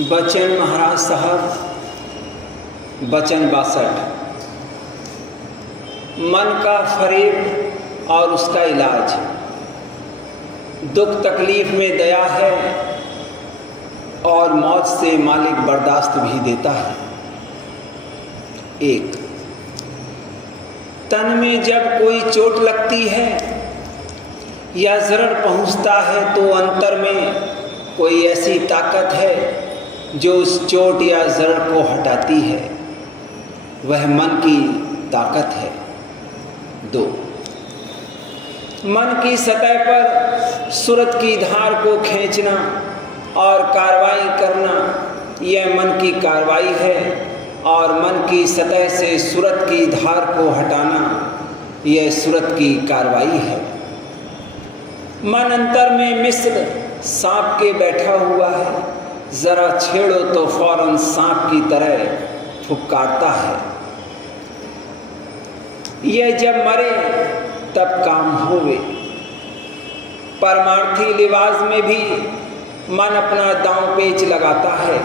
बचन महाराज साहब, बचन 62। मन का फरेब और उसका इलाज। दुख तकलीफ में दया है और मौत से मालिक बर्दाश्त भी देता है। 1। तन में जब कोई चोट लगती है या जरर पहुंचता है तो अंतर में कोई ऐसी ताकत है जो उस चोट या जरर को हटाती है। वह मन की ताकत है। 2। मन की सतह पर सूरत की धार को खींचना और कार्रवाई करना, यह मन की कार्रवाई है, और मन की सतह से सूरत की धार को हटाना, यह सूरत की कार्रवाई है। मन अंतर में मिस्र सांप के बैठा हुआ है, जरा छेड़ो तो फौरन सांप की तरह फुफकारता है। यह जब मरे तब काम होवे। परमार्थी लिबास में भी मन अपना दांव पेच लगाता है।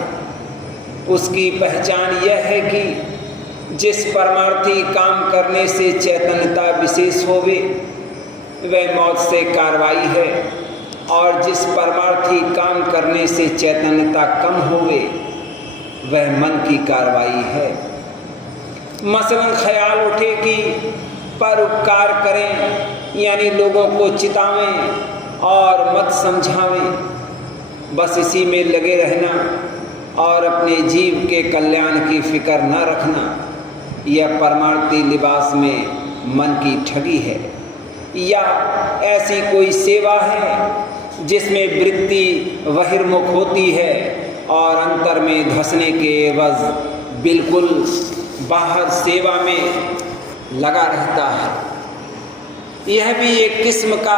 उसकी पहचान यह है कि जिस परमार्थी काम करने से चैतन्यता विशेष होवे वह मौत से कार्रवाई है, और जिस परमार्थी काम करने से चैतन्यता कम होवे वह मन की कार्रवाई है। मसलन ख्याल उठे कि परोपकार करें, यानी लोगों को चितावें और मत समझावें, बस इसी में लगे रहना और अपने जीव के कल्याण की फिक्र न रखना, यह परमार्थी लिबास में मन की ठगी है। या ऐसी कोई सेवा है जिसमें वृत्ति बहिर्मुख होती है और अंतर में धंसने के एवज बिल्कुल बाहर सेवा में लगा रहता है। यह भी एक किस्म का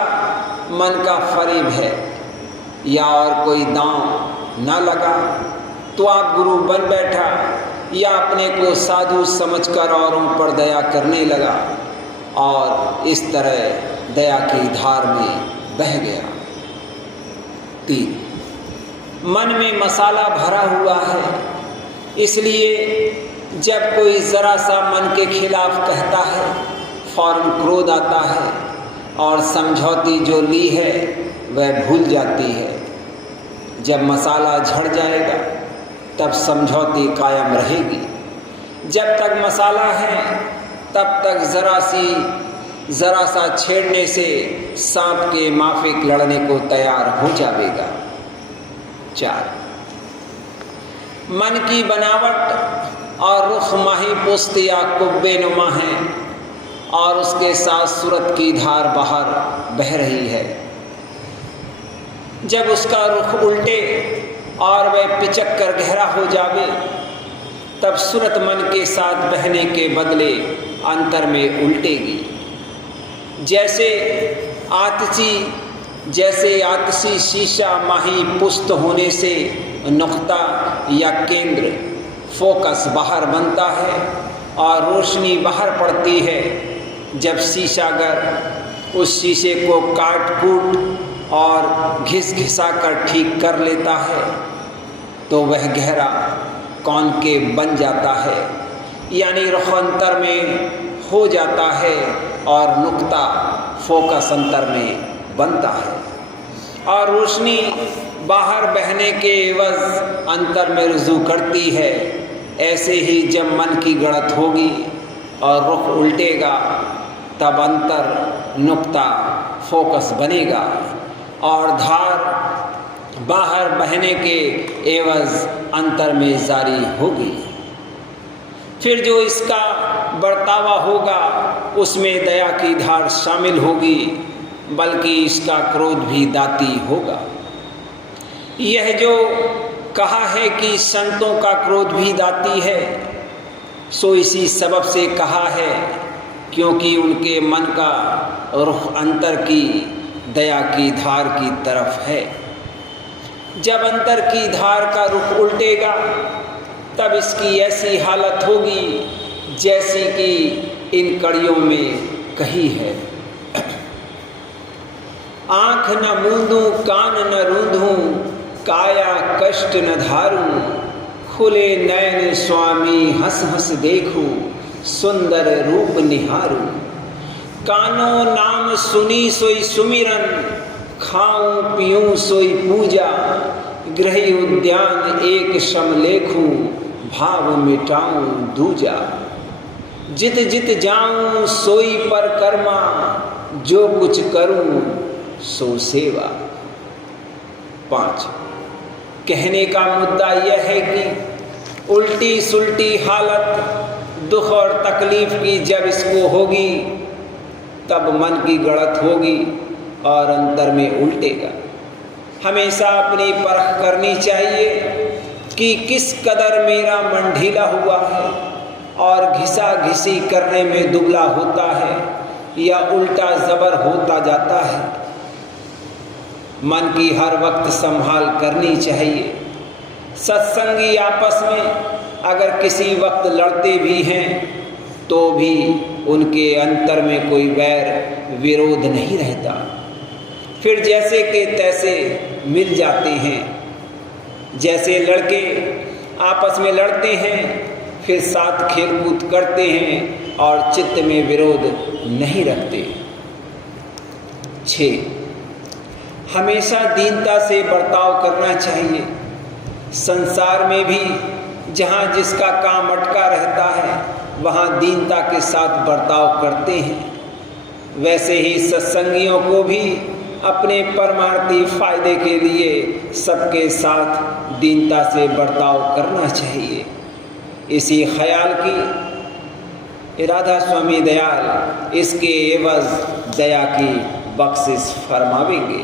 मन का फरेब है। या और कोई दांव न लगा तो आप गुरु बन बैठा, या अपने को साधु समझकर औरों पर दया करने लगा और इस तरह दया की धार में बह गया। 3। मन में मसाला भरा हुआ है, इसलिए जब कोई ज़रा सा मन के खिलाफ कहता है फौरन क्रोध आता है और समझौती जो ली है वह भूल जाती है। जब मसाला झड़ जाएगा तब समझौती कायम रहेगी। जब तक मसाला है तब तक ज़रा सा छेड़ने से सांप के माफिक लड़ने को तैयार हो जाएगा। 4। मन की बनावट और रुख माही पुस्त या कुब्बे नुमा है, और उसके साथ सूरत की धार बाहर बह रही है। जब उसका रुख उल्टे और वह पिचक कर गहरा हो जावे तब सूरत मन के साथ बहने के बदले अंतर में उल्टेगी। जैसे आतिशी शीशा माही पुस्त होने से नुक्ता या केंद्र फोकस बाहर बनता है और रोशनी बाहर पड़ती है। जब शीशागर उस शीशे को काट कूट और घिसा कर ठीक कर लेता है तो वह गहरा कॉनकेव बन जाता है, यानी रुख अंतर में हो जाता है और नुक्ता फोकस अंतर में बनता है, और रोशनी बाहर बहने के एवज अंतर में रुजू करती है। ऐसे ही जब मन की गड़त होगी और रुख उल्टेगा तब अंतर नुक्ता फोकस बनेगा और धार बाहर बहने के एवज अंतर में जारी होगी। फिर जो इसका बर्तावा होगा उसमें दया की धार शामिल होगी, बल्कि इसका क्रोध भी दाती होगा। यह जो कहा है कि संतों का क्रोध भी दाती है, सो इसी सबब से कहा है क्योंकि उनके मन का रुख अंतर की दया की धार की तरफ है। जब अंतर की धार का रुख उल्टेगा तब इसकी ऐसी हालत होगी जैसी कि इन कड़ियों में कही है। आँख न मूंदूं कान न रूंधूं, काया कष्ट न धारूं, खुले नयन स्वामी हंस हंस देखूं, सुंदर रूप निहारूं। कानों नाम सुनी सोई सुमिरन, खाऊं पीऊं सोई पूजा, गृह उद्यान एक शम लेखूं, भाव मिटाऊं दूजा। जित जित जाऊं सोई पर कर्मा, जो कुछ करूं सो सेवा। 5, कहने का मुद्दा यह है कि उल्टी सुल्टी हालत, दुख और तकलीफ की जब इसको होगी तब मन की गड़त होगी और अंतर में उल्टेगा। हमेशा अपनी परख करनी चाहिए कि किस कदर मेरा मन ढीला हुआ है और घिसा घिसी करने में दुबला होता है या उल्टा जबर होता जाता है। मन की हर वक्त संभाल करनी चाहिए। सत्संगी आपस में अगर किसी वक्त लड़ते भी हैं तो भी उनके अंतर में कोई वैर विरोध नहीं रहता, फिर जैसे के तैसे मिल जाते हैं। जैसे लड़के आपस में लड़ते हैं फिर साथ खेलकूद करते हैं और चित्त में विरोध नहीं रखते। 6, हमेशा दीनता से बर्ताव करना चाहिए। संसार में भी जहाँ जिसका काम अटका रहता है वहाँ दीनता के साथ बर्ताव करते हैं। वैसे ही सत्संगियों को भी अपने परमार्थी फायदे के लिए सबके साथ दीनता से बर्ताव करना चाहिए। इसी ख्याल की राधा स्वामी दयाल इसके एवज दया की बख्शिश फरमावेंगे।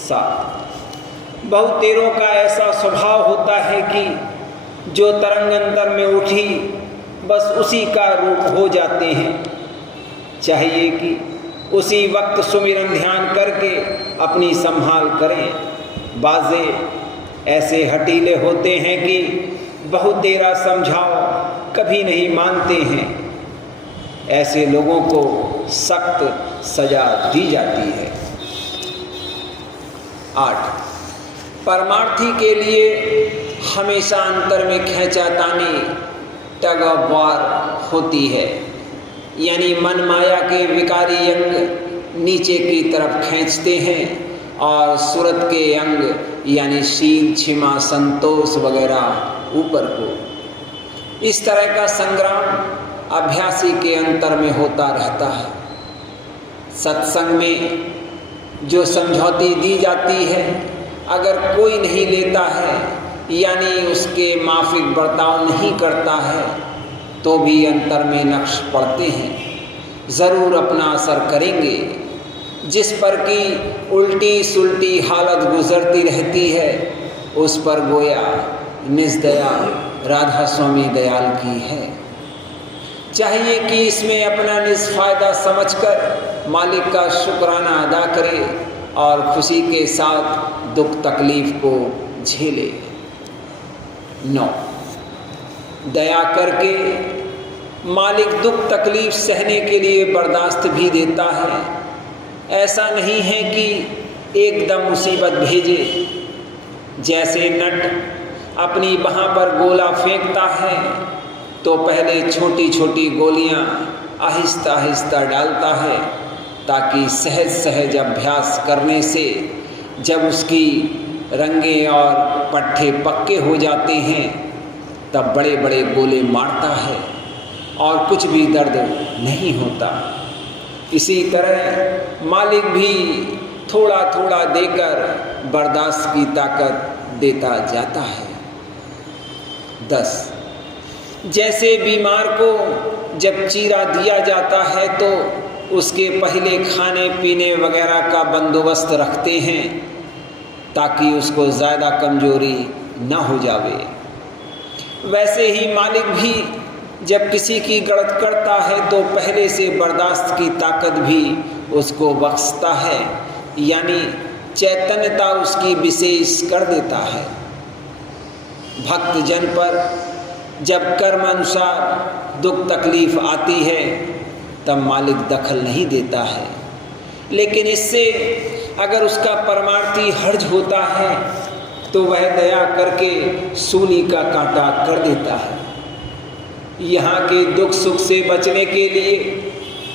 7, बहुतेरों का ऐसा स्वभाव होता है कि जो तरंग अंतर में उठी बस उसी का रूप हो जाते हैं। चाहिए कि उसी वक्त सुमिरन ध्यान करके अपनी संभाल करें। बाज़े ऐसे हटीले होते हैं कि बहुतेरा समझाओ कभी नहीं मानते हैं। ऐसे लोगों को सख्त सजा दी जाती है। 8, परमार्थी के लिए हमेशा अंतर में खींचातानी टग ऑफ वार होती है, यानी मन माया के विकारी अंग नीचे की तरफ खींचते हैं और सूरत के अंग यानी शील क्षमा संतोष वगैरह ऊपर को। इस तरह का संग्राम अभ्यासी के अंतर में होता रहता है। सत्संग में जो समझौती दी जाती है अगर कोई नहीं लेता है यानी उसके माफिक बर्ताव नहीं करता है तो भी अंतर में नक्श पड़ते हैं, ज़रूर अपना असर करेंगे। जिस पर की उल्टी सुल्टी हालत गुजरती रहती है उस पर गोया निजदया राधा स्वामी दयाल की है। चाहिए कि इसमें अपना निस्फायदा समझकर मालिक का शुक्राना अदा करे और खुशी के साथ दुख तकलीफ को झेले। 9, दया करके मालिक दुख तकलीफ सहने के लिए बर्दाश्त भी देता है। ऐसा नहीं है कि एकदम मुसीबत भेजे। जैसे नट अपनी बाह पर गोला फेंकता है तो पहले छोटी छोटी गोलियां आहिस्ता आहिस्ता डालता है ताकि सहज सहज अभ्यास करने से जब उसकी रंगे और पट्टे पक्के हो जाते हैं तब बड़े बड़े गोले मारता है और कुछ भी दर्द नहीं होता। इसी तरह मालिक भी थोड़ा थोड़ा देकर बर्दाश्त की ताकत देता जाता है। 10, जैसे बीमार को जब चीरा दिया जाता है तो उसके पहले खाने पीने वगैरह का बंदोबस्त रखते हैं ताकि उसको ज़्यादा कमजोरी न हो जावे। वैसे ही मालिक भी जब किसी की गलत करता है तो पहले से बर्दाश्त की ताकत भी उसको बख्शता है, यानी चैतन्यता उसकी विशेष कर देता है। भक्त जन पर जब कर्म अनुसार दुख तकलीफ आती है तब मालिक दखल नहीं देता है, लेकिन इससे अगर उसका परमार्थी हर्ज होता है तो वह दया करके सूली का कांटा कर देता है। यहाँ के दुख सुख से बचने के लिए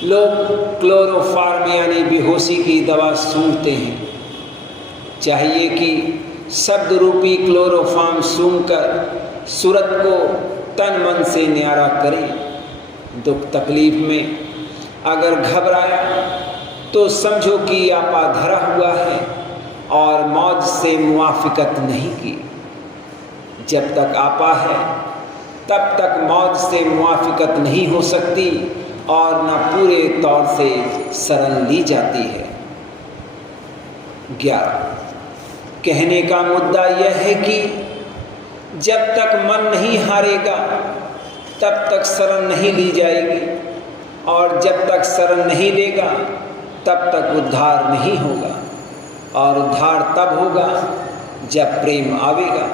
लोग क्लोरोफार्म यानी बेहोशी की दवा सूंघते हैं। चाहिए कि शब्द रूपी क्लोरोफार्म सूंघकर सूरत को तन मन से न्यारा करें। दुख तकलीफ में अगर घबराया तो समझो कि आपा धरा हुआ है और मौज से मुआफिकत नहीं की। जब तक आपा है तब तक मौज से मुआफिकत नहीं हो सकती और न पूरे तौर से शरण ली जाती है। 11 कहने का मुद्दा यह है कि जब तक मन नहीं हारेगा तब तक शरण नहीं ली जाएगी, और जब तक शरण नहीं लेगा तब तक उद्धार नहीं होगा। और उद्धार तब होगा जब प्रेम आवेगा,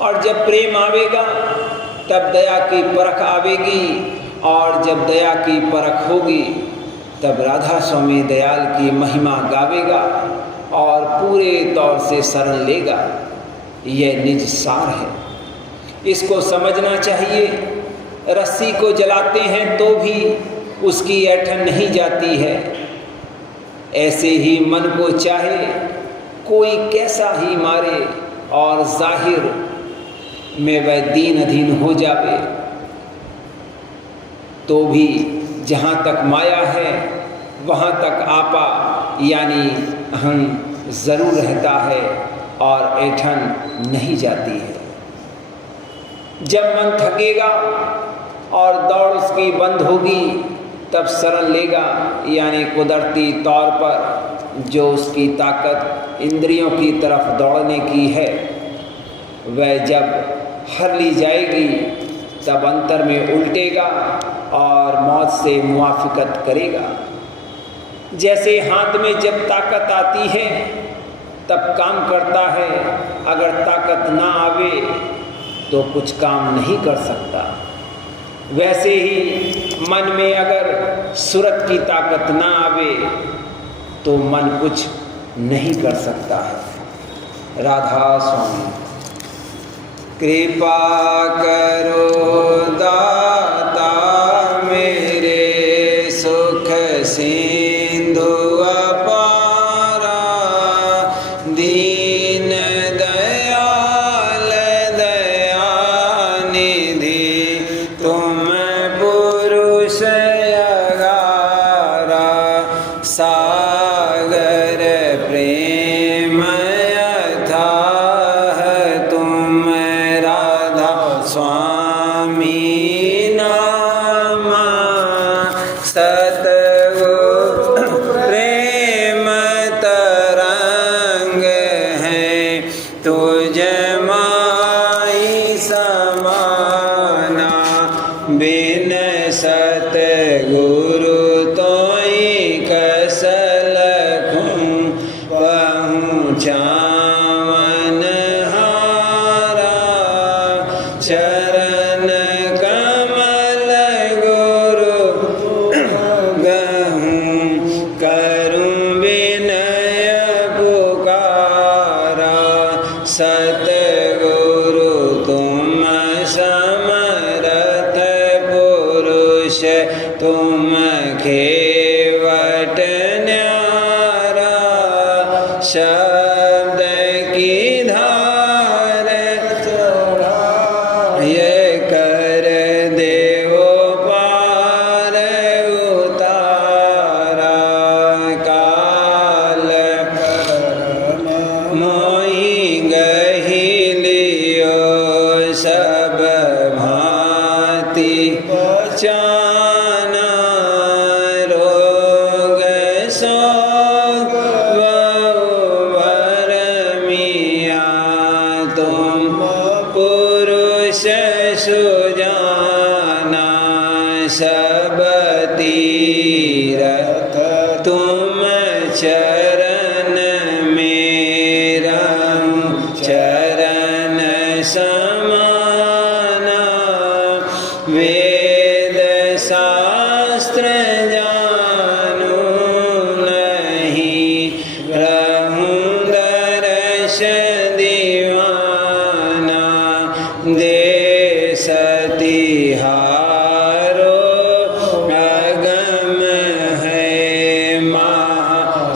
और जब प्रेम आवेगा तब दया की परख आवेगी, और जब दया की परख होगी तब राधा स्वामी दयाल की महिमा गावेगा और पूरे तौर से शरण लेगा। यह निज सार है, इसको समझना चाहिए। रस्सी को जलाते हैं तो भी उसकी ऐंठन नहीं जाती है। ऐसे ही मन को चाहे कोई कैसा ही मारे और जाहिर में वह दीन अधीन हो जावे, तो भी जहाँ तक माया है वहाँ तक आपा यानी अहम ज़रूर रहता है और ऐंठन नहीं जाती है। जब मन थकेगा और दौड़ उसकी बंद होगी तब शरण लेगा, यानी कुदरती तौर पर जो उसकी ताकत इंद्रियों की तरफ दौड़ने की है वह जब हर ली जाएगी तब अंतर में उल्टेगा और मौत से मुआफिकत करेगा। जैसे हाथ में जब ताकत आती है तब काम करता है, अगर ताकत ना आवे तो कुछ काम नहीं कर सकता। वैसे ही मन में अगर सूरत की ताकत ना आवे तो मन कुछ नहीं कर सकता है। राधा स्वामी। कृपा करो दाता मेरे सुख सिंधु अपारा, दीन दयाल दया निधि तुम पुरुष अगारा, सागर प्रेम अथाह तुम राधा स्वामी नाम, सतगुरु प्रेम तरंग है तुझ माई समाना, बिन सतगुरु तोई कसल पहुँचावन हारा, चरण कमल गुरु गहूँ करूँ विनय पुकारा, सतगुरु तुम समरथ पुरुष तुम खेवट न्यारा, शब्द की धार ये कर देवो पार उतारा, काल मोहि गहि लियो सब भांति पहचाना, रोग शोक बहु मिया तुम पुरुष सुजाना, सब तीरथ तुम चरण मेरा, चरण समाना, वेद शास्त्र जानू नहीं, रहूं दर्श दी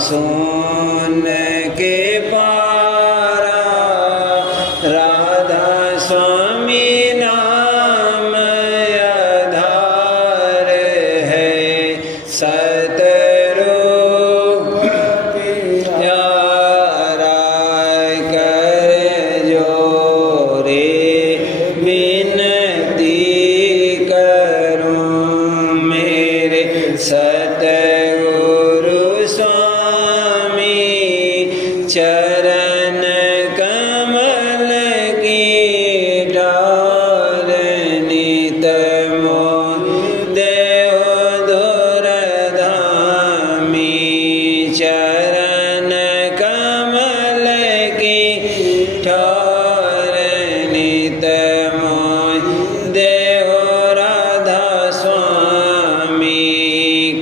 सुन के पारा राधा स्वामी नाम आधार है सतरूप प्यारा कर जोरे विनती करूं मेरे सतगुरु स्वामी चरण कमल की डाल नित मोह देहो धुरधामी चरण कमल की ठार नित मोह देहो राधा स्वामी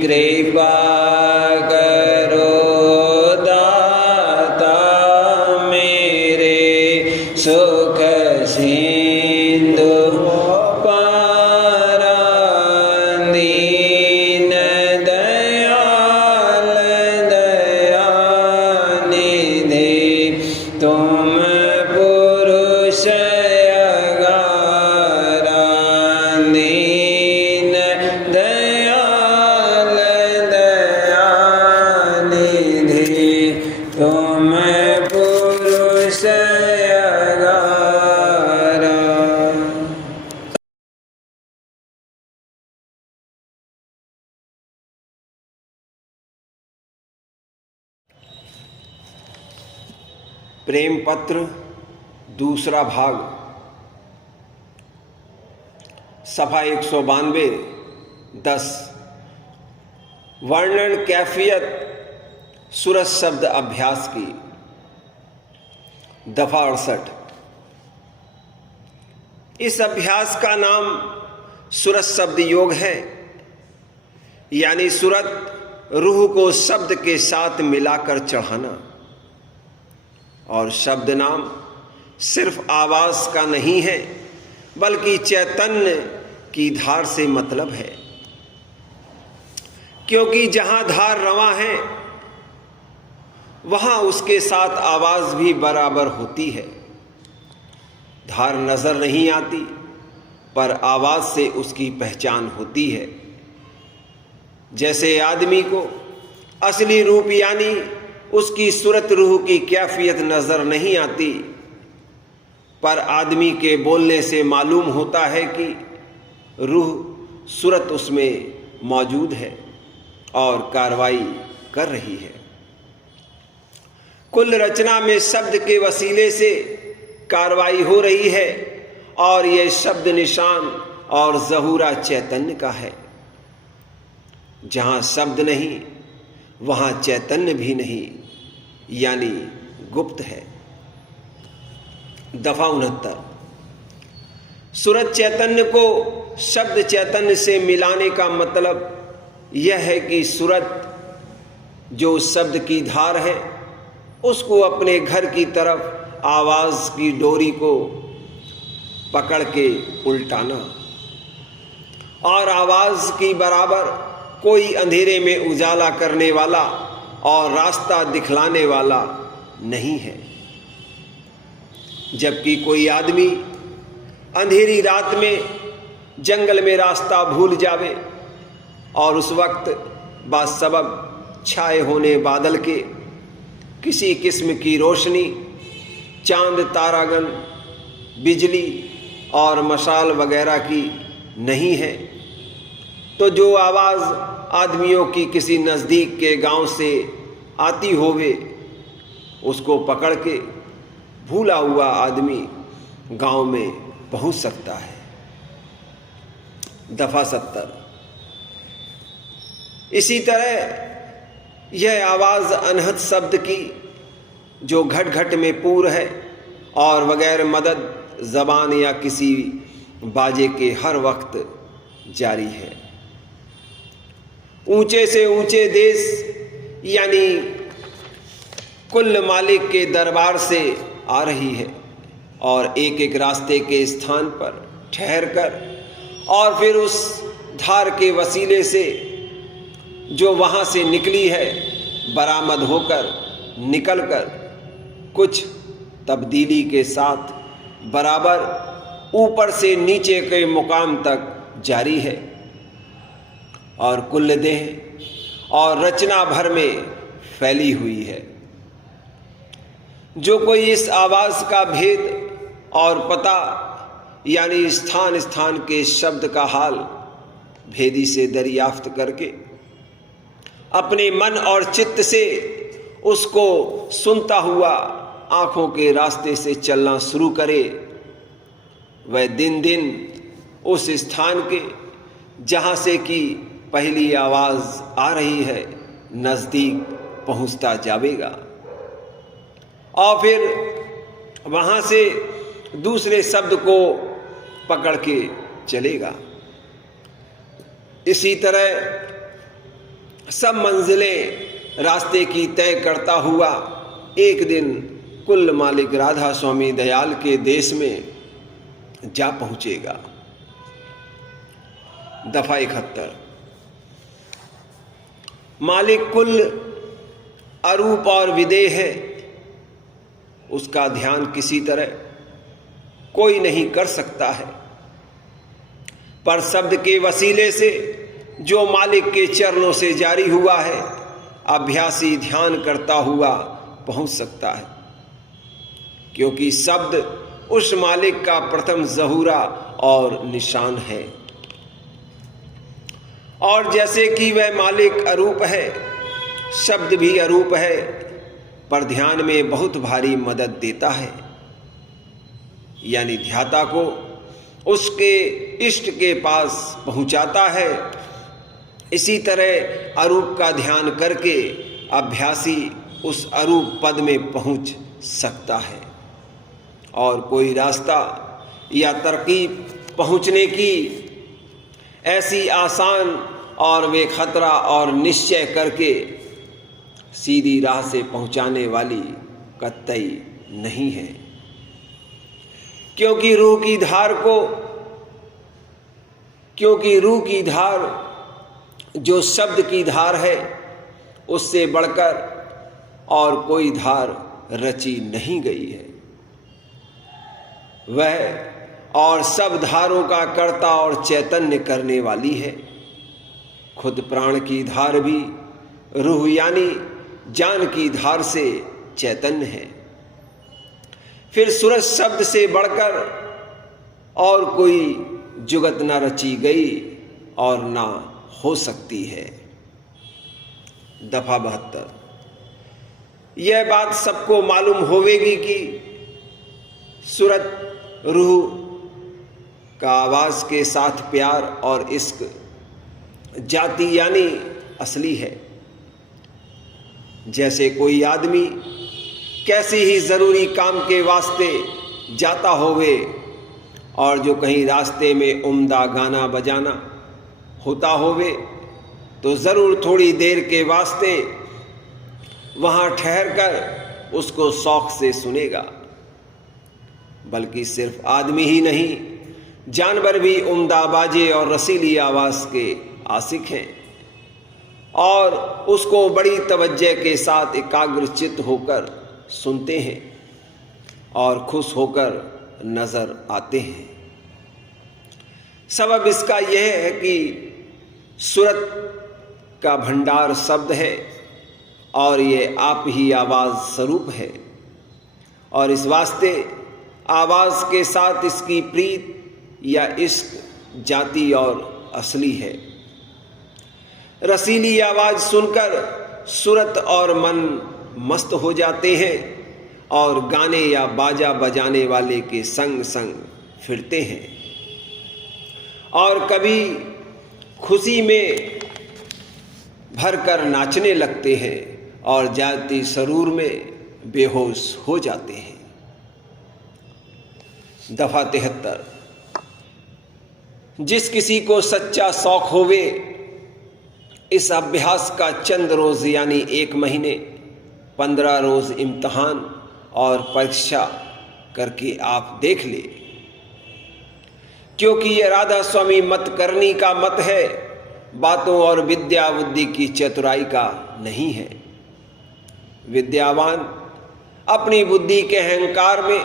कृपा करो दाता मेरे सुख सिंधु पारा दीन दयाल दयानिधि तुम पुरुष अगारा दीन दयाल दयानिधि तुम पुरुष अगारा। प्रेम पत्र दूसरा भाग सफा 192 10 वर्णन कैफियत सूरत शब्द अभ्यास की दफा 68। इस अभ्यास का नाम सूरत शब्द योग है, यानी सूरत रूह को शब्द के साथ मिलाकर चढ़ाना। और शब्द नाम सिर्फ आवाज का नहीं है, बल्कि चैतन्य की धार से मतलब है, क्योंकि जहां धार रवां है वहां उसके साथ आवाज भी बराबर होती है। धार नजर नहीं आती, पर आवाज से उसकी पहचान होती है। जैसे आदमी को असली रूप यानी उसकी सूरत रूह की कैफियत नजर नहीं आती, पर आदमी के बोलने से मालूम होता है कि रूह सूरत उसमें मौजूद है और कार्रवाई कर रही है। कुल रचना में शब्द के वसीले से कार्रवाई हो रही है, और यह शब्द निशान और ज़हूरा चैतन्य का है। जहां शब्द नहीं वहां चैतन्य भी नहीं, यानी गुप्त है। दफा 69। सूरत चैतन्य को शब्द चैतन्य से मिलाने का मतलब यह है कि सूरत जो शब्द की धार है उसको अपने घर की तरफ आवाज की डोरी को पकड़ के उल्टाना, और आवाज की बराबर कोई अंधेरे में उजाला करने वाला और रास्ता दिखलाने वाला नहीं है। जबकि कोई आदमी अंधेरी रात में जंगल में रास्ता भूल जावे और उस वक्त बासबब छाए होने बादल के किसी किस्म की रोशनी, चांद तारागन, बिजली और मशाल वगैरह की नहीं है, तो जो आवाज़ आदमियों की किसी नज़दीक के गांव से आती होवे उसको पकड़ के भूला हुआ आदमी गांव में पहुंच सकता है। दफा 70। इसी तरह यह आवाज़ अनहद शब्द की जो घट घट में पूर है और बगैर मदद ज़बान या किसी बाजे के हर वक्त जारी है। ऊंचे से ऊंचे देश यानी कुल मालिक के दरबार से आ रही है और एक एक रास्ते के स्थान पर ठहर कर और फिर उस धार के वसीले से जो वहाँ से निकली है बरामद होकर निकलकर कुछ तब्दीली के साथ बराबर ऊपर से नीचे के मुकाम तक जारी है और कुल देह और रचना भर में फैली हुई है। जो कोई इस आवाज का भेद और पता यानी स्थान स्थान के शब्द का हाल भेदी से दरियाफ्त करके अपने मन और चित्त से उसको सुनता हुआ आंखों के रास्ते से चलना शुरू करे, वह दिन दिन उस स्थान के जहां से कि पहली आवाज आ रही है नजदीक पहुंचता जाएगा और फिर वहां से दूसरे शब्द को पकड़ के चलेगा। इसी तरह सब मंजिलें रास्ते की तय करता हुआ एक दिन कुल मालिक राधा स्वामी दयाल के देश में जा पहुंचेगा। दफा 71। मालिक कुल अरूप और विदेह है, उसका ध्यान किसी तरह कोई नहीं कर सकता है, पर शब्द के वसीले से जो मालिक के चरणों से जारी हुआ है अभ्यासी ध्यान करता हुआ पहुंच सकता है, क्योंकि शब्द उस मालिक का प्रथम ज़हूरा और निशान है। और जैसे कि वह मालिक अरूप है, शब्द भी अरूप है, पर ध्यान में बहुत भारी मदद देता है, यानी ध्याता को उसके इष्ट के पास पहुंचाता है। इसी तरह अरूप का ध्यान करके अभ्यासी उस अरूप पद में पहुंच सकता है और कोई रास्ता या तरकीब पहुंचने की ऐसी आसान और बेखतरा और निश्चय करके सीधी राह से पहुंचाने वाली कतई नहीं है, क्योंकि रूह की धार जो शब्द की धार है उससे बढ़कर और कोई धार रची नहीं गई है। वह और सब धारों का कर्ता और चैतन्य करने वाली है। खुद प्राण की धार भी रूह यानी जान की धार से चैतन्य है। फिर सूरज शब्द से बढ़कर और कोई जुगत न रची गई और ना हो सकती है। दफा 72। यह बात सबको मालूम होवेगी कि सूरत रूह का आवाज के साथ प्यार और इश्क जाति यानी असली है। जैसे कोई आदमी कैसी ही जरूरी काम के वास्ते जाता होवे और जो कहीं रास्ते में उम्दा गाना बजाना होता होवे तो जरूर थोड़ी देर के वास्ते वहां ठहर कर उसको शौक से सुनेगा। बल्कि सिर्फ आदमी ही नहीं, जानवर भी उम्दा बाजे और रसीली आवाज के आशिक हैं और उसको बड़ी तवज्जो के साथ एकाग्रचित्त होकर सुनते हैं और खुश होकर नजर आते हैं। सबब इसका यह है कि सूरत का भंडार शब्द है और ये आप ही आवाज स्वरूप है और इस वास्ते आवाज के साथ इसकी प्रीत या इश्क जाती और असली है। रसीली आवाज सुनकर सूरत और मन मस्त हो जाते हैं और गाने या बाजा बजाने वाले के संग संग फिरते हैं और कभी खुशी में भरकर नाचने लगते हैं और जाती सरूर में बेहोश हो जाते हैं। दफा 73। जिस किसी को सच्चा शौक होवे इस अभ्यास का चंद रोज यानी 1 महीने 15 रोज इम्तहान और परीक्षा करके आप देख ले, क्योंकि यह राधा स्वामी मत करनी का मत है, बातों और विद्या बुद्धि की चतुराई का नहीं है। विद्यावान अपनी बुद्धि के अहंकार में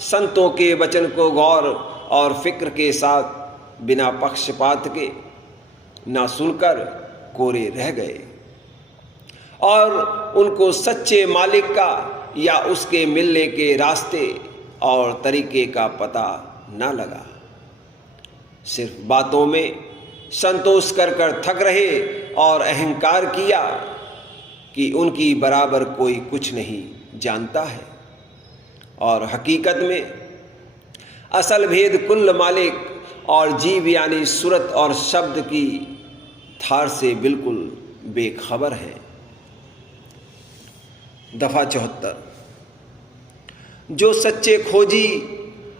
संतों के वचन को गौर और फिक्र के साथ बिना पक्षपात के ना सुनकर कोरे रह गए और उनको सच्चे मालिक का या उसके मिलने के रास्ते और तरीके का पता ना लगा। सिर्फ बातों में संतोष कर थक रहे और अहंकार किया कि उनकी बराबर कोई कुछ नहीं जानता है, और हकीकत में असल भेद कुल मालिक और जीव यानी सूरत और शब्द की धार से बिल्कुल बेखबर है। दफा 74। जो सच्चे खोजी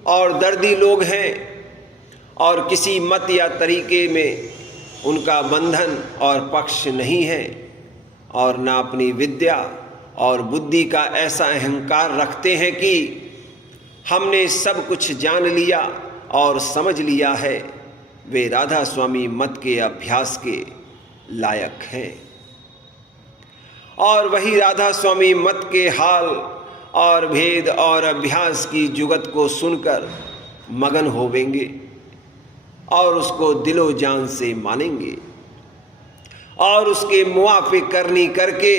और दर्दी लोग हैं और किसी मत या तरीके में उनका बंधन और पक्ष नहीं है और ना अपनी विद्या और बुद्धि का ऐसा अहंकार रखते हैं कि हमने सब कुछ जान लिया और समझ लिया है, वे राधा स्वामी मत के अभ्यास के लायक हैं। और वही राधा स्वामी मत के हाल और भेद और अभ्यास की जुगत को सुनकर मगन होवेंगे और उसको दिलो जान से मानेंगे और उसके मुआफिक करनी करके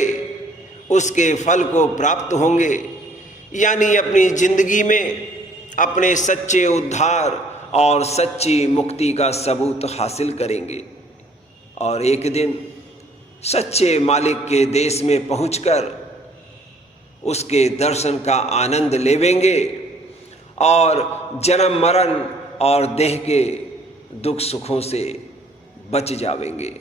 उसके फल को प्राप्त होंगे, यानी अपनी जिंदगी में अपने सच्चे उद्धार और सच्ची मुक्ति का सबूत हासिल करेंगे और एक दिन सच्चे मालिक के देश में पहुंचकर उसके दर्शन का आनंद लेवेंगे और जन्म मरण और देह के दुख सुखों से बच जावेंगे।